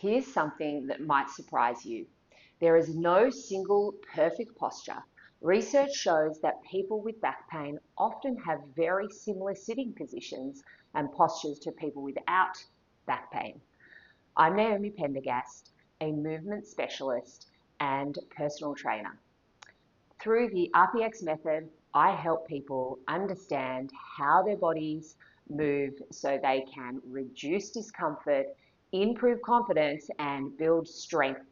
Here's something that might surprise you. There is no single perfect posture. Research shows that people with back pain often have very similar sitting positions and postures to people without back pain. I'm Naomi Pendergast, a movement specialist and personal trainer. Through the RPX method, I help people understand how their bodies move so they can reduce discomfort, improve confidence, and build strength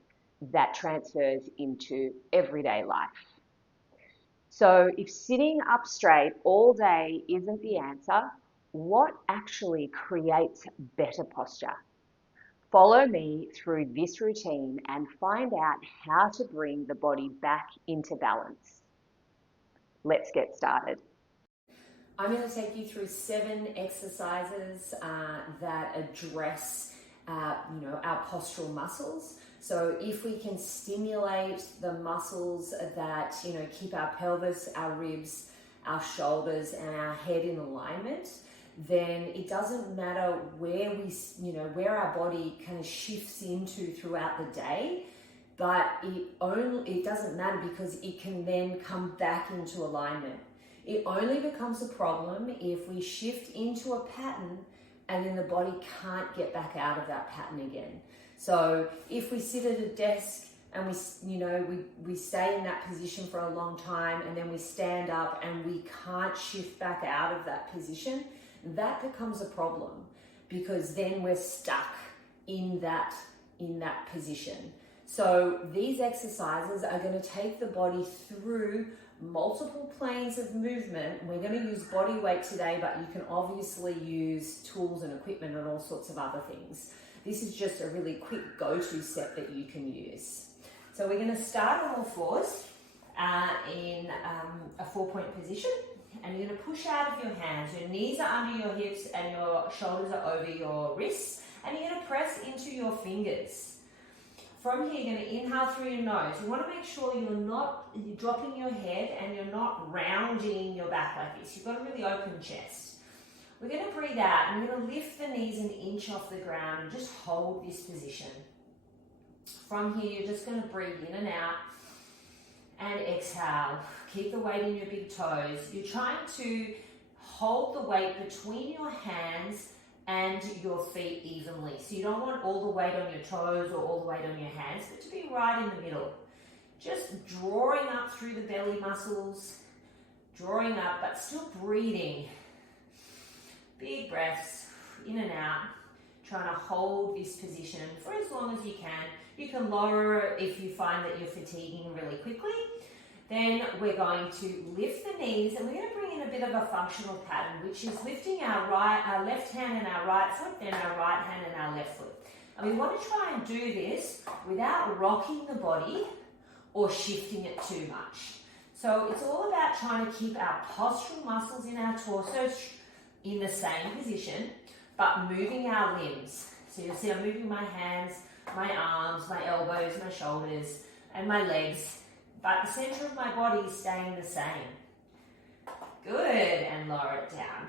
that transfers into everyday life. So, if sitting up straight all day isn't the answer, what actually creates better posture? Follow me through this routine and find out how to bring the body back into balance. Let's get started. I'm going to take you through 7 exercises that address, our postural muscles. So if we can stimulate the muscles that, keep our pelvis, our ribs, our shoulders, and our head in alignment, then it doesn't matter where our body kind of shifts into throughout the day, but it doesn't matter because it can then come back into alignment. It only becomes a problem if we shift into a pattern and then the body can't get back out of that pattern again. So if we sit at a desk and we stay in that position for a long time and then we stand up and we can't shift back out of that position, that becomes a problem because then we're stuck in that position. So these exercises are going to take the body through multiple planes of movement. We're going to use body weight today, but you can obviously use tools and equipment and all sorts of other things. This is just a really quick go-to set that you can use. So we're going to start on all fours in a 4-point position, and you're going to push out of your hands. Your knees are under your hips and your shoulders are over your wrists, and you're going to press into your fingers. From here, you're going to inhale through your nose. You want to make sure you're dropping your head and you're not rounding your back like this. You've got a really open chest. We're going to breathe out and we're going to lift the knees an inch off the ground and just hold this position. From here, you're just going to breathe in and out and exhale. Keep the weight in your big toes. You're trying to hold the weight between your hands and your feet evenly. So you don't want all the weight on your toes or all the weight on your hands, but to be right in the middle. Just drawing up through the belly muscles, drawing up, but still breathing. Big breaths in and out, trying to hold this position for as long as you can. You can lower it if you find that you're fatiguing really quickly. Then we're going to lift the knees and we're going to bring in a bit of a functional pattern, which is lifting our left hand and our right foot, then our right hand and our left foot. And we want to try and do this without rocking the body or shifting it too much. So it's all about trying to keep our postural muscles in our torso in the same position, but moving our limbs. So you'll see I'm moving my hands, my arms, my elbows, my shoulders, and my legs. But the center of my body is staying the same. Good, and lower it down.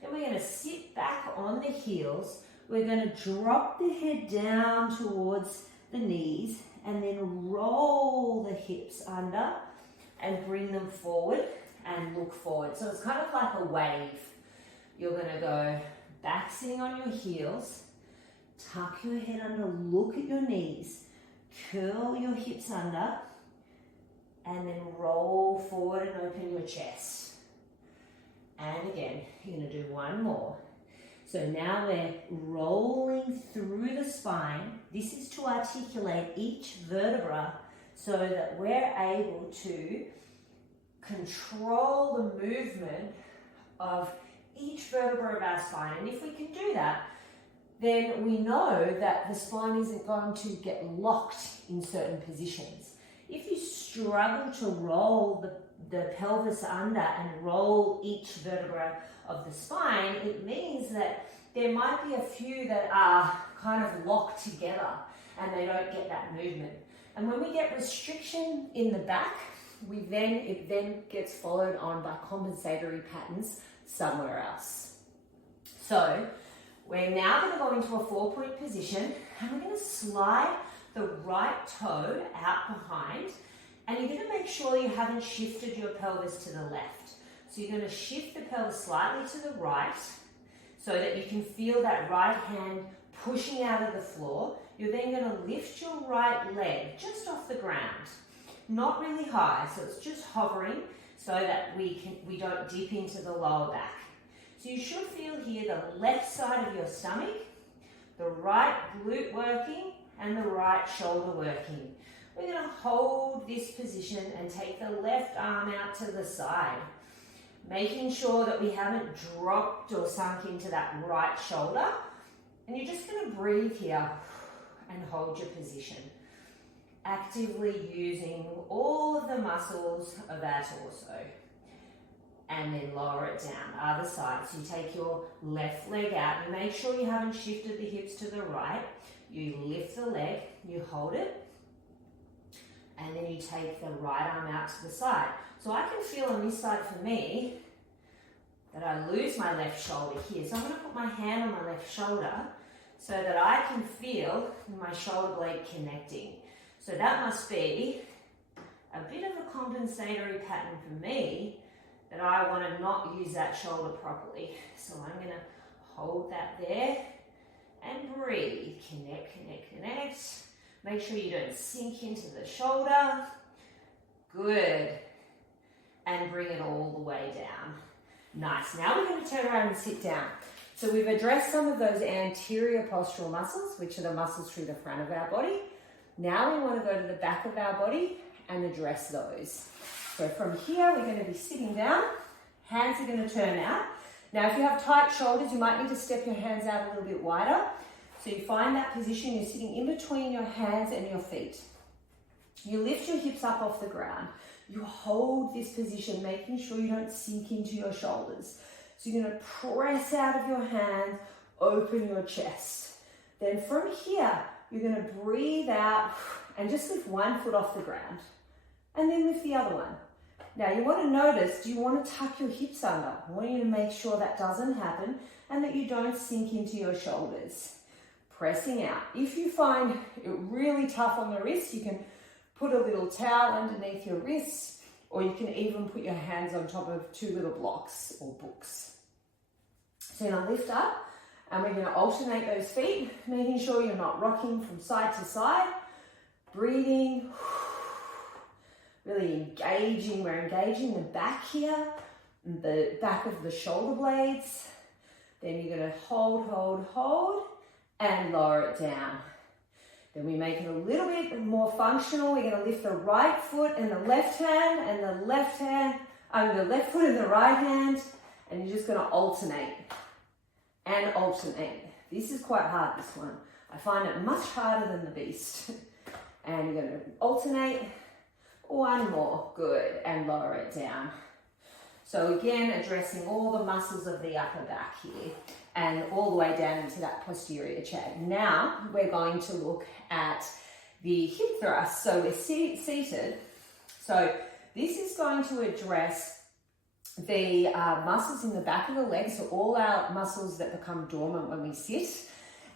Then we're going to sit back on the heels. We're going to drop the head down towards the knees and then roll the hips under and bring them forward and look forward. So it's kind of like a wave. You're going to go back sitting on your heels, tuck your head under, look at your knees, curl your hips under, and then roll forward and open your chest. And again, you're going to do one more. So now we're rolling through the spine. This is to articulate each vertebra so that we're able to control the movement of each vertebra of our spine. And if we can do that, then we know that the spine isn't going to get locked in certain positions. If you struggle to roll the pelvis under and roll each vertebra of the spine, it means that there might be a few that are kind of locked together and they don't get that movement. And when we get restriction in the back, it then gets followed on by compensatory patterns somewhere else. So we're now going to go into a 4-point position And we're going to slide the right toe out behind, and you're going to make sure you haven't shifted your pelvis to the left. So you're going to shift the pelvis slightly to the right so that you can feel that right hand pushing out of the floor. You're then going to lift your right leg just off the ground, not really high, so it's just hovering so that we don't dip into the lower back. So you should feel here the left side of your stomach, the right glute working, and the right shoulder working. We're going to hold this position and take the left arm out to the side, making sure that we haven't dropped or sunk into that right shoulder. And you're just going to breathe here and hold your position, actively using all of the muscles of our torso. And then lower it down, other side. So you take your left leg out, you make sure you haven't shifted the hips to the right, you lift the leg, you hold it, and then you take the right arm out to the side. So I can feel on this side for me that I lose my left shoulder here. So I'm going to put my hand on my left shoulder so that I can feel my shoulder blade connecting. So that must be a bit of a compensatory pattern for me, that I want to not use that shoulder properly. So I'm going to hold that there and breathe. Connect, connect, connect. Make sure you don't sink into the shoulder. Good. And bring it all the way down. Nice. Now we're going to turn around and sit down. So we've addressed some of those anterior postural muscles, which are the muscles through the front of our body. Now we want to go to the back of our body and address those. So from here, we're going to be sitting down. Hands are going to turn out. Now, if you have tight shoulders, you might need to step your hands out a little bit wider. So you find that position, you're sitting in between your hands and your feet. You lift your hips up off the ground. You hold this position, making sure you don't sink into your shoulders. So you're going to press out of your hands, open your chest. Then from here, you're going to breathe out and just lift one foot off the ground. And then lift the other one. Now you want to notice, do you want to tuck your hips under? I want you to make sure that doesn't happen and that you don't sink into your shoulders. Pressing out. If you find it really tough on the wrists, you can put a little towel underneath your wrists, or you can even put your hands on top of two little blocks or books. So you're going to lift up and we're going to alternate those feet, making sure you're not rocking from side to side. Breathing. Really engaging, we're engaging the back here, the back of the shoulder blades. Then you're going to hold, hold, hold, and lower it down. Then we make it a little bit more functional. We're going to lift the right foot and the left hand, and the left foot and the right hand, and you're just going to alternate and alternate. This is quite hard, this one. I find it much harder than the beast. And you're going to alternate. One more, good, and lower it down. So again, addressing all the muscles of the upper back here and all the way down into that posterior chain. Now we're going to look at the hip thrust. So we're seated. So this is going to address the muscles in the back of the legs, so all our muscles that become dormant when we sit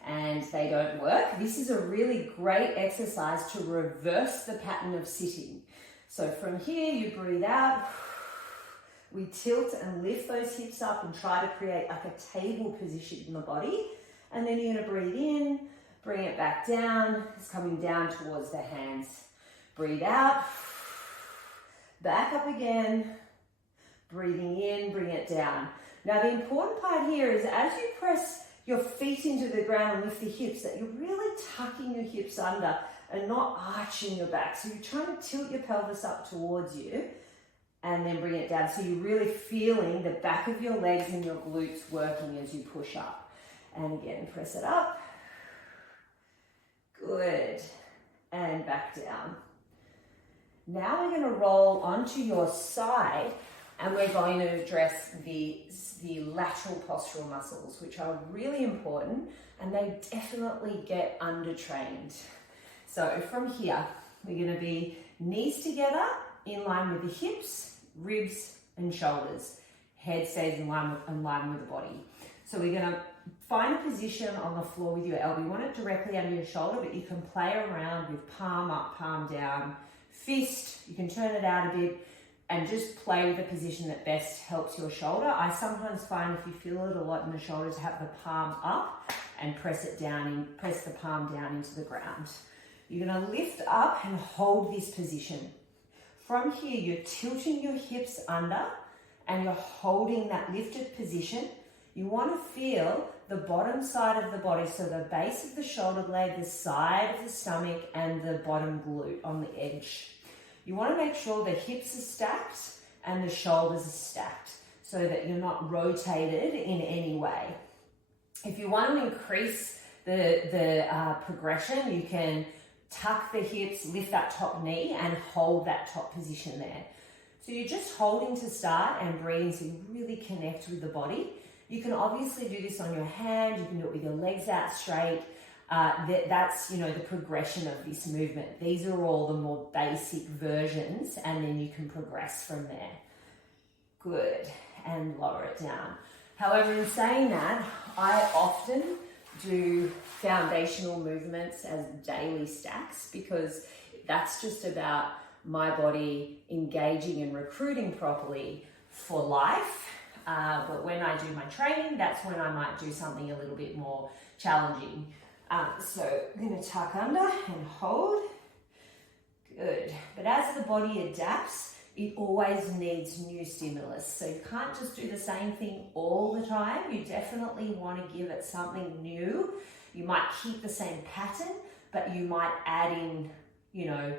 and they don't work. This is a really great exercise to reverse the pattern of sitting. So from here, you breathe out, we tilt and lift those hips up and try to create like a table position in the body. And then you're going to breathe in, bring it back down. It's coming down towards the hands. Breathe out, back up again, breathing in, bring it down. Now the important part here is as you press your feet into the ground and lift the hips, that you're really tucking your hips under and not arching your back. So you're trying to tilt your pelvis up towards you and then bring it down. So you're really feeling the back of your legs and your glutes working as you push up. And again, press it up. Good. And back down. Now we're going to roll onto your side and we're going to address the lateral postural muscles, which are really important and they definitely get undertrained. So from here, we're going to be knees together in line with the hips, ribs and shoulders. Head stays in line with the body. So we're going to find a position on the floor with your elbow. You want it directly under your shoulder, but you can play around with palm up, palm down, fist. You can turn it out a bit and just play with the position that best helps your shoulder. I sometimes find if you feel it a lot in the shoulder to have the palm up and press the palm down into the ground. You're going to lift up and hold this position. From here, you're tilting your hips under and you're holding that lifted position. You want to feel the bottom side of the body, so the base of the shoulder blade, the side of the stomach, and the bottom glute on the edge. You want to make sure the hips are stacked and the shoulders are stacked so that you're not rotated in any way. If you want to increase the progression, you can tuck the hips, lift that top knee, and hold that top position there. So you're just holding to start and breathing so you really connect with the body. You can obviously do this on your hand, you can do it with your legs out straight. That's, you know, the progression of this movement. These are all the more basic versions, and then you can progress from there. Good, and lower it down. However, in saying that, I often do foundational movements as daily stacks because that's just about my body engaging and recruiting properly for life. But when I do my training, that's when I might do something a little bit more challenging. So I'm going to tuck under and hold. Good. But as the body adapts, it always needs new stimulus. So you can't just do the same thing all the time. You definitely want to give it something new. You might keep the same pattern, but you might add in, you know,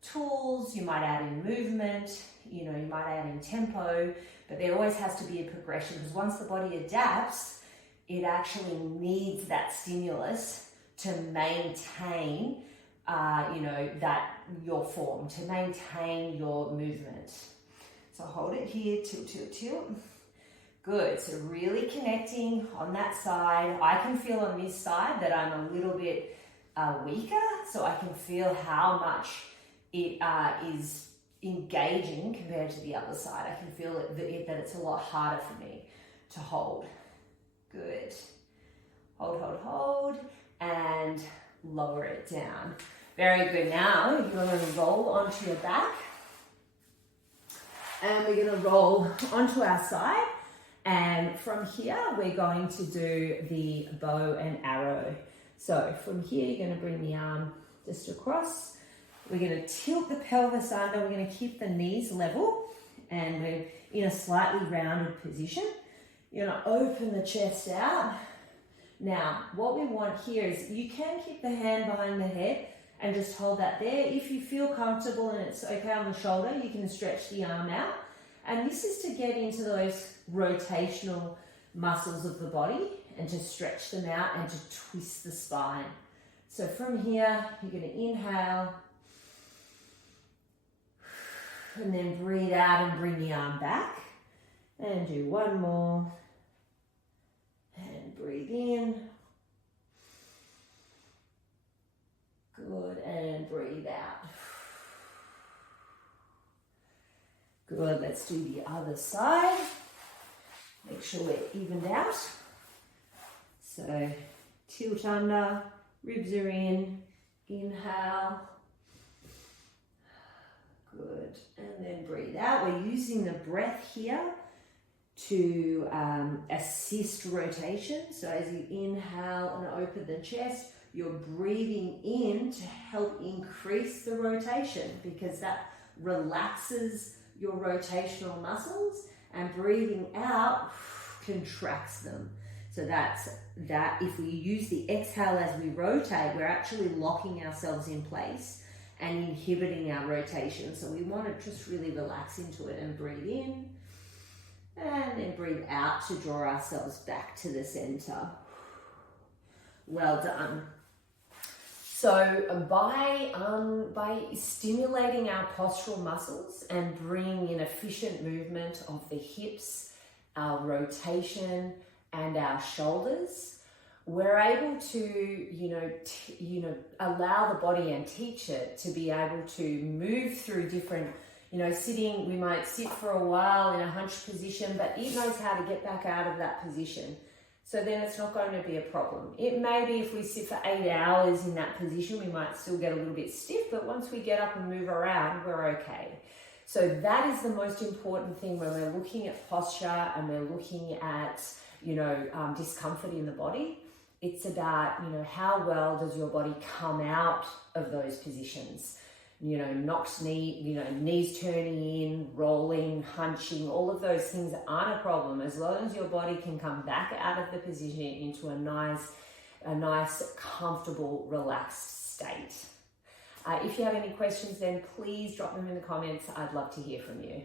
tools, you might add in movement, you know, you might add in tempo, but there always has to be a progression because once the body adapts, it actually needs that stimulus to maintain, you know, that your form, to maintain your movement. So hold it here, tilt, tilt, tilt. Good, so really connecting on that side. I can feel on this side that I'm a little bit weaker, so I can feel how much it is engaging compared to the other side. I can feel that it's a lot harder for me to hold. Good. Hold, hold, hold, and lower it down. Very good. Now you're going to roll onto your back, and we're going to roll onto our side. And from here, we're going to do the bow and arrow. So from here, you're going to bring the arm just across. We're going to tilt the pelvis under. We're going to keep the knees level, and we're in a slightly rounded position. You're going to open the chest out. Now, what we want here is you can keep the hand behind the head and just hold that there. If you feel comfortable and it's okay on the shoulder, you can stretch the arm out. And this is to get into those rotational muscles of the body and to stretch them out and to twist the spine. So from here, you're going to inhale and then breathe out and bring the arm back. And do one more. And breathe in. Good, and breathe out. Good, let's do the other side. Make sure we're evened out. So tilt under, ribs are in, inhale. Good, and then breathe out. We're using the breath here to assist rotation. So as you inhale and open the chest, you're breathing in to help increase the rotation because that relaxes your rotational muscles, and breathing out contracts them. So that's that. If we use the exhale as we rotate, we're actually locking ourselves in place and inhibiting our rotation. So we want to just really relax into it and breathe in and then breathe out to draw ourselves back to the center. Well done. So by stimulating our postural muscles and bringing in efficient movement of the hips, our rotation, and our shoulders, we're able to, allow the body and teach it to be able to move through different, sitting. We might sit for a while in a hunched position, but it knows how to get back out of that position. So then it's not going to be a problem. It may be if we sit for 8 hours in that position, we might still get a little bit stiff, but once we get up and move around, we're okay. So that is the most important thing when we're looking at posture and we're looking at, discomfort in the body. It's about, how well does your body come out of those positions? Knocked knee, knees turning in, rolling, hunching, all of those things aren't a problem as long as your body can come back out of the position into a nice, comfortable, relaxed state. If you have any questions, then please drop them in the comments. I'd love to hear from you.